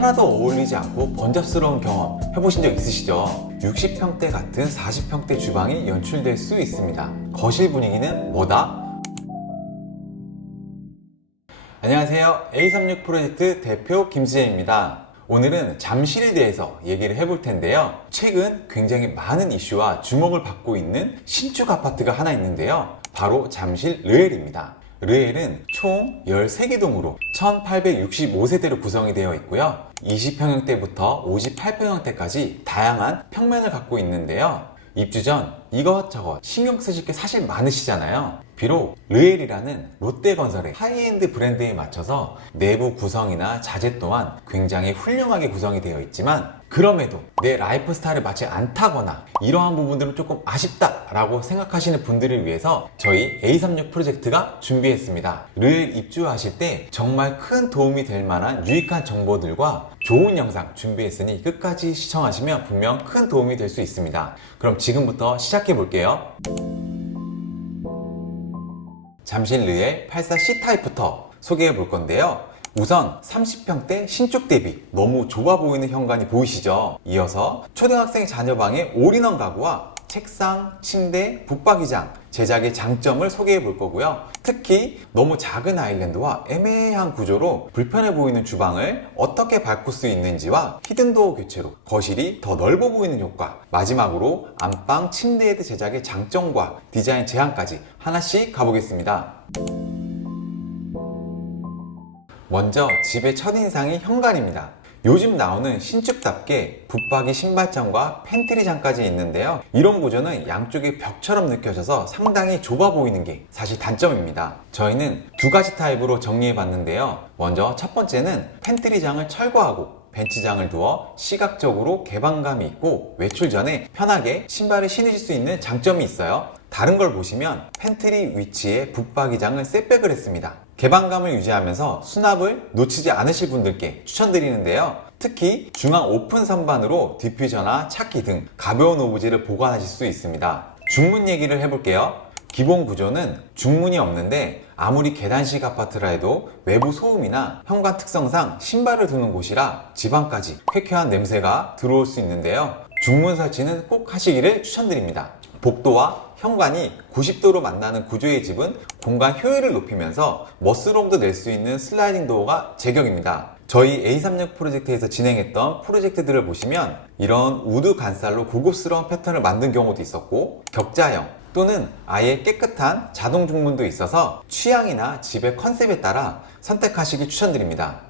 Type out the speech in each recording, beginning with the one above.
하나도 어울리지 않고 번잡스러운 경험 해보신 적 있으시죠? 60평대 같은 40평대 주방이 연출될 수 있습니다. 거실 분위기는 뭐다? 안녕하세요. A36 프로젝트 대표 김수재입니다. 오늘은 잠실에 대해서 얘기를 해볼 텐데요. 최근 굉장히 많은 이슈와 주목을 받고 있는 신축 아파트가 하나 있는데요. 바로 잠실 르엘입니다. 르엘은 총 13개 동으로 1865세대로 구성이 되어 있고요. 20평형대부터 58평형대까지 다양한 평면을 갖고 있는데요. 입주 전 이것저것 신경 쓰실 게 사실 많으시잖아요. 비록 르엘이라는 롯데건설의 하이엔드 브랜드에 맞춰서 내부 구성이나 자재 또한 굉장히 훌륭하게 구성이 되어 있지만, 그럼에도 내 라이프 스타일에 맞지 않다거나 이러한 부분들은 조금 아쉽다라고 생각하시는 분들을 위해서 저희 A36 프로젝트가 준비했습니다. 르엘 입주하실 때 정말 큰 도움이 될 만한 유익한 정보들과 좋은 영상 준비했으니 끝까지 시청하시면 분명 큰 도움이 될 수 있습니다. 그럼 지금부터 시작해 볼게요. 잠실 르엘 84C 타입부터 소개해 볼 건데요. 우선 30평대 신축 대비 너무 좁아 보이는 현관이 보이시죠? 이어서 초등학생 자녀방의 올인원 가구와 책상, 침대, 붙박이장 제작의 장점을 소개해 볼 거고요. 특히 너무 작은 아일랜드와 애매한 구조로 불편해 보이는 주방을 어떻게 바꿀 수 있는지와 히든도어 교체로 거실이 더 넓어 보이는 효과, 마지막으로 안방 침대헤드 제작의 장점과 디자인 제안까지 하나씩 가보겠습니다. 먼저 집의 첫인상이 현관입니다. 요즘 나오는 신축답게 붙박이 신발장과 팬트리장까지 있는데요. 이런 구조는 양쪽이 벽처럼 느껴져서 상당히 좁아 보이는 게 사실 단점입니다. 저희는 두 가지 타입으로 정리해 봤는데요. 먼저 첫 번째는 팬트리장을 철거하고 벤치장을 두어 시각적으로 개방감이 있고 외출 전에 편하게 신발을 신으실 수 있는 장점이 있어요. 다른 걸 보시면 팬트리 위치에 붙박이장을 셋백을 했습니다. 개방감을 유지하면서 수납을 놓치지 않으실 분들께 추천드리는데요. 특히 중앙 오픈 선반으로 디퓨저나 차키 등 가벼운 오브제를 보관하실 수 있습니다. 중문 얘기를 해볼게요. 기본 구조는 중문이 없는데 아무리 계단식 아파트라 해도 외부 소음이나 현관 특성상 신발을 두는 곳이라 집 안까지 쾌쾌한 냄새가 들어올 수 있는데요. 중문 설치는 꼭 하시기를 추천드립니다. 복도와 현관이 90도로 만나는 구조의 집은 공간 효율을 높이면서 멋스러움도 낼 수 있는 슬라이딩 도어가 제격입니다. 저희 A36 프로젝트에서 진행했던 프로젝트들을 보시면 이런 우드 간살로 고급스러운 패턴을 만든 경우도 있었고, 격자형 또는 아예 깨끗한 자동 중문도 있어서 취향이나 집의 컨셉에 따라 선택하시길 추천드립니다.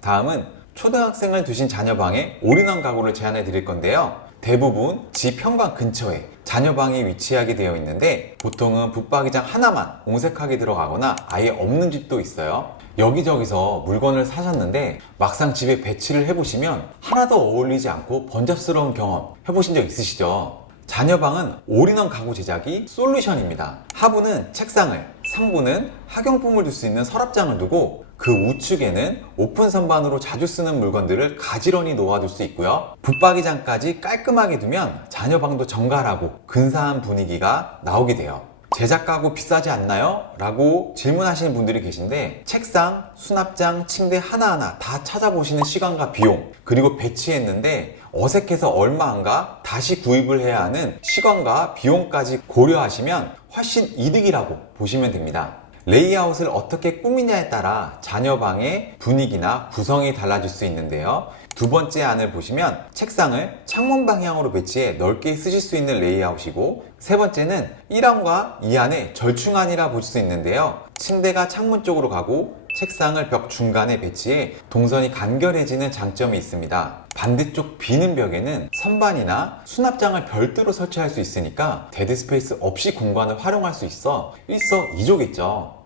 다음은 초등학생을 두신 자녀방에 올인원 가구를 제안해 드릴 건데요. 대부분 집 현관 근처에 자녀방이 위치하게 되어 있는데 보통은 붙박이장 하나만 옹색하게 들어가거나 아예 없는 집도 있어요. 여기저기서 물건을 사셨는데 막상 집에 배치를 해보시면 하나도 어울리지 않고 번잡스러운 경험 해보신 적 있으시죠? 자녀방은 올인원 가구 제작이 솔루션입니다. 하부는 책상을, 상부는 학용품을 둘 수 있는 서랍장을 두고 그 우측에는 오픈 선반으로 자주 쓰는 물건들을 가지런히 놓아둘 수 있고요. 붙박이장까지 깔끔하게 두면 자녀방도 정갈하고 근사한 분위기가 나오게 돼요. 제작 가구 비싸지 않나요? 라고 질문하시는 분들이 계신데, 책상, 수납장, 침대 하나하나 다 찾아보시는 시간과 비용, 그리고 배치했는데 어색해서 얼마 안 가 다시 구입을 해야 하는 시간과 비용까지 고려하시면 훨씬 이득이라고 보시면 됩니다. 레이아웃을 어떻게 꾸미냐에 따라 자녀방의 분위기나 구성이 달라질 수 있는데요. 두 번째 안을 보시면 책상을 창문 방향으로 배치해 넓게 쓰실 수 있는 레이아웃이고, 세 번째는 1안과 2안의 절충안이라 볼 수 있는데요. 침대가 창문 쪽으로 가고 책상을 벽 중간에 배치해 동선이 간결해지는 장점이 있습니다. 반대쪽 비는 벽에는 선반이나 수납장을 별도로 설치할 수 있으니까 데드 스페이스 없이 공간을 활용할 수 있어 일석이조겠죠.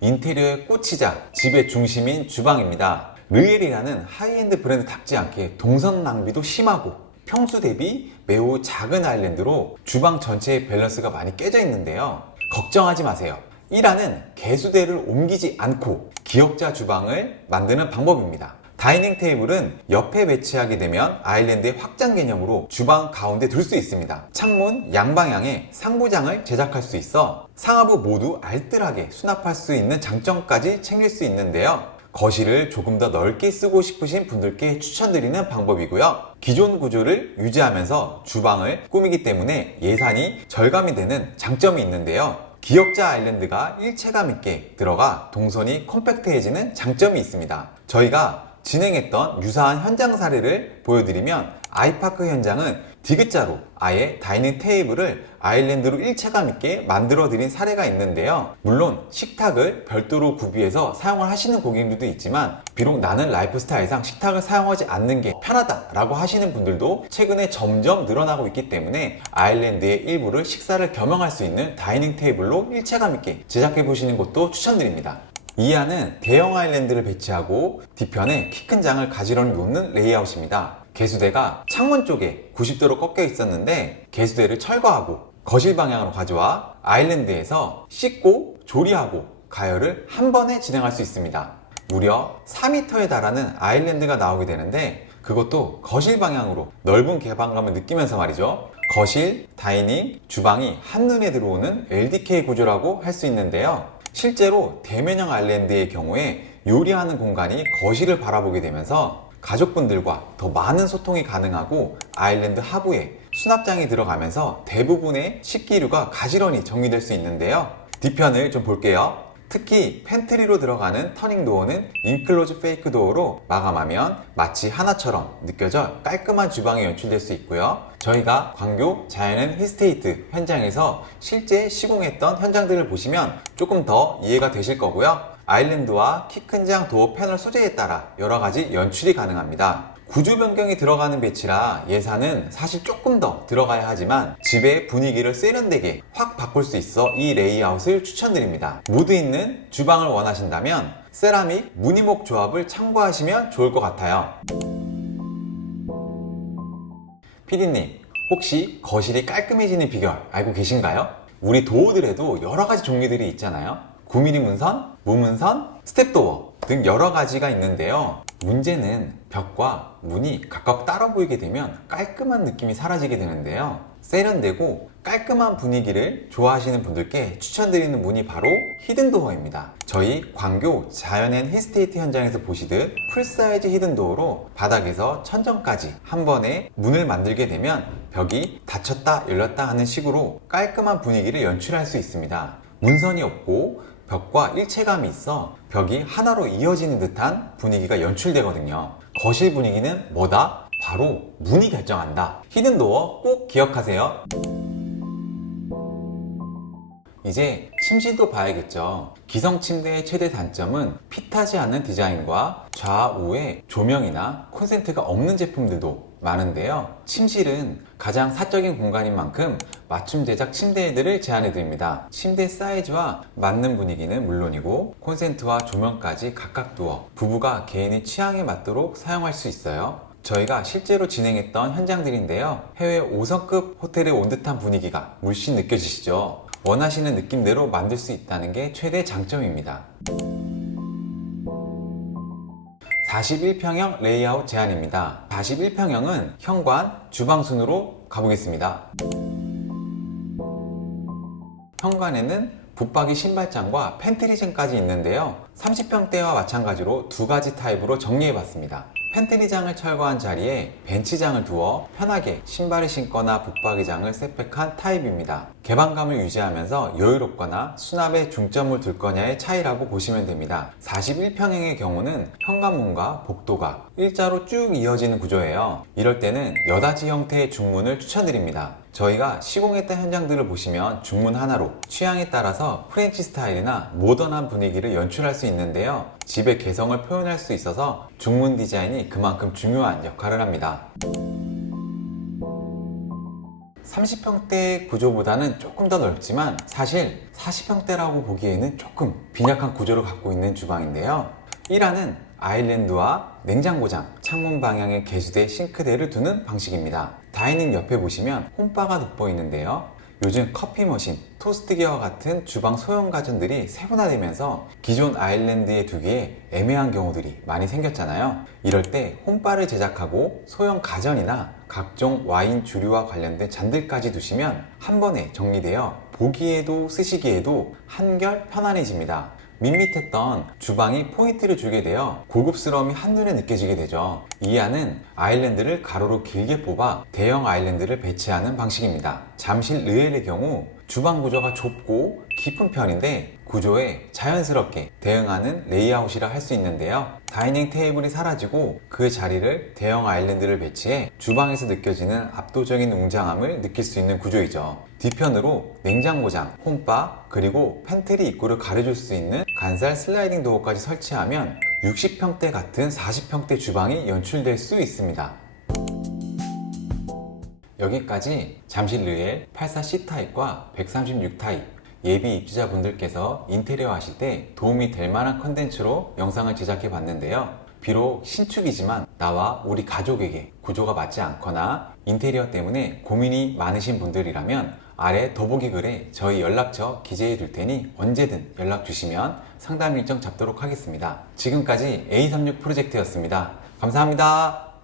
인테리어의 꽃이자 집의 중심인 주방입니다. 르엘이라는 하이엔드 브랜드답지 않게 동선 낭비도 심하고 평수 대비 매우 작은 아일랜드로 주방 전체의 밸런스가 많이 깨져 있는데요. 걱정하지 마세요. 1안은 개수대를 옮기지 않고 기역자 주방을 만드는 방법입니다. 다이닝 테이블은 옆에 배치하게 되면 아일랜드의 확장 개념으로 주방 가운데 둘 수 있습니다. 창문 양방향에 상부장을 제작할 수 있어 상하부 모두 알뜰하게 수납할 수 있는 장점까지 챙길 수 있는데요. 거실을 조금 더 넓게 쓰고 싶으신 분들께 추천드리는 방법이고요. 기존 구조를 유지하면서 주방을 꾸미기 때문에 예산이 절감이 되는 장점이 있는데요. 기역자 아일랜드가 일체감 있게 들어가 동선이 컴팩트해지는 장점이 있습니다. 저희가 진행했던 유사한 현장 사례를 보여드리면 아이파크 현장은 디귿자로 아예 다이닝 테이블을 아일랜드로 일체감 있게 만들어 드린 사례가 있는데요. 물론 식탁을 별도로 구비해서 사용을 하시는 고객님들도 있지만 비록 나는 라이프 스타일상 식탁을 사용하지 않는 게 편하다 라고 하시는 분들도 최근에 점점 늘어나고 있기 때문에 아일랜드의 일부를 식사를 겸용할 수 있는 다이닝 테이블로 일체감 있게 제작해 보시는 것도 추천드립니다. 이 안은 대형 아일랜드를 배치하고 뒤편에 키 큰 장을 가지런히 놓는 레이아웃입니다. 개수대가 창문 쪽에 90도로 꺾여 있었는데 개수대를 철거하고 거실 방향으로 가져와 아일랜드에서 씻고 조리하고 가열을 한 번에 진행할 수 있습니다. 무려 4m에 달하는 아일랜드가 나오게 되는데 그것도 거실 방향으로 넓은 개방감을 느끼면서 말이죠. 거실, 다이닝, 주방이 한눈에 들어오는 LDK 구조라고 할 수 있는데요. 실제로 대면형 아일랜드의 경우에 요리하는 공간이 거실을 바라보게 되면서 가족분들과 더 많은 소통이 가능하고 아일랜드 하부에 수납장이 들어가면서 대부분의 식기류가 가지런히 정리될 수 있는데요. 뒤편을 좀 볼게요. 특히 팬트리로 들어가는 터닝도어는 인클로즈 페이크 도어로 마감하면 마치 하나처럼 느껴져 깔끔한 주방이 연출될 수 있고요. 저희가 광교 자연앤 힐스테이트 현장에서 실제 시공했던 현장들을 보시면 조금 더 이해가 되실 거고요. 아일랜드와 키 큰 장 도어 패널 소재에 따라 여러 가지 연출이 가능합니다. 구조 변경이 들어가는 배치라 예산은 사실 조금 더 들어가야 하지만 집의 분위기를 세련되게 확 바꿀 수 있어 이 레이아웃을 추천드립니다. 무드 있는 주방을 원하신다면 세라믹 무늬목 조합을 참고하시면 좋을 것 같아요. PD님, 혹시 거실이 깔끔해지는 비결 알고 계신가요? 우리 도어들에도 여러 가지 종류들이 있잖아요. 9mm 문선, 무문선, 스텝도어 등 여러 가지가 있는데요. 문제는 벽과 문이 각각 따로 보이게 되면 깔끔한 느낌이 사라지게 되는데요. 세련되고 깔끔한 분위기를 좋아하시는 분들께 추천드리는 문이 바로 히든도어입니다. 저희 광교 자연앤 힐스테이트 현장에서 보시듯 풀사이즈 히든도어로 바닥에서 천정까지 한 번에 문을 만들게 되면 벽이 닫혔다 열렸다 하는 식으로 깔끔한 분위기를 연출할 수 있습니다. 문선이 없고 벽과 일체감이 있어 벽이 하나로 이어지는 듯한 분위기가 연출되거든요. 거실 분위기는 뭐다? 바로 문이 결정한다. 히든도어 꼭 기억하세요. 이제 침실도 봐야겠죠. 기성 침대의 최대 단점은 핏하지 않는 디자인과 좌우에 조명이나 콘센트가 없는 제품들도 많은데요. 침실은 가장 사적인 공간인 만큼 맞춤 제작 침대들을 제안해 드립니다. 침대 사이즈와 맞는 분위기는 물론이고 콘센트와 조명까지 각각 두어 부부가 개인의 취향에 맞도록 사용할 수 있어요. 저희가 실제로 진행했던 현장들인데요. 해외 5성급 호텔에 온 듯한 분위기가 물씬 느껴지시죠? 원하시는 느낌대로 만들 수 있다는 게 최대 장점입니다. 41평형 레이아웃 제안입니다. 41평형은 현관, 주방 순으로 가보겠습니다. 현관에는 붙박이 신발장과 팬트리장까지 있는데요. 30평대와 마찬가지로 두 가지 타입으로 정리해봤습니다. 팬트리장을 철거한 자리에 벤치장을 두어 편하게 신발을 신거나 붙박이장을 셋백한 타입입니다. 개방감을 유지하면서 여유롭거나 수납에 중점을 둘 거냐의 차이라고 보시면 됩니다. 41평형의 경우는 현관문과 복도가 일자로 쭉 이어지는 구조예요. 이럴 때는 여닫이 형태의 중문을 추천드립니다. 저희가 시공했던 현장들을 보시면 중문 하나로 취향에 따라서 프렌치 스타일이나 모던한 분위기를 연출할 수 있는데요. 집의 개성을 표현할 수 있어서 중문 디자인이 그만큼 중요한 역할을 합니다. 30평대 구조보다는 조금 더 넓지만 사실 40평대라고 보기에는 조금 빈약한 구조를 갖고 있는 주방인데요. 1안은 아일랜드와 냉장고장, 창문 방향에 개수대 싱크대를 두는 방식입니다. 다이닝 옆에 보시면 홈바가 돋보이는데요. 요즘 커피 머신, 토스트기와 같은 주방 소형 가전들이 세분화되면서 기존 아일랜드에 두기에 애매한 경우들이 많이 생겼잖아요. 이럴 때 홈바를 제작하고 소형 가전이나 각종 와인 주류와 관련된 잔들까지 두시면 한 번에 정리되어 보기에도 쓰시기에도 한결 편안해집니다. 밋밋했던 주방이 포인트를 주게 되어 고급스러움이 한눈에 느껴지게 되죠. 이 안은 아일랜드를 가로로 길게 뽑아 대형 아일랜드를 배치하는 방식입니다. 잠실 르엘의 경우 주방 구조가 좁고 깊은 편인데 구조에 자연스럽게 대응하는 레이아웃이라 할 수 있는데요. 다이닝 테이블이 사라지고 그 자리를 대형 아일랜드를 배치해 주방에서 느껴지는 압도적인 웅장함을 느낄 수 있는 구조이죠. 뒤편으로 냉장고장, 홈바, 그리고 팬트리 입구를 가려줄 수 있는 간살 슬라이딩 도어까지 설치하면 60평대 같은 40평대 주방이 연출될 수 있습니다. 여기까지 잠실 르엘 84C 타입과 136 타입 예비 입주자분들께서 인테리어 하실 때 도움이 될 만한 컨텐츠로 영상을 제작해 봤는데요. 비록 신축이지만 나와 우리 가족에게 구조가 맞지 않거나 인테리어 때문에 고민이 많으신 분들이라면 아래 더보기 글에 저희 연락처 기재해 둘 테니 언제든 연락 주시면 상담 일정 잡도록 하겠습니다. 지금까지 A36 프로젝트였습니다. 감사합니다.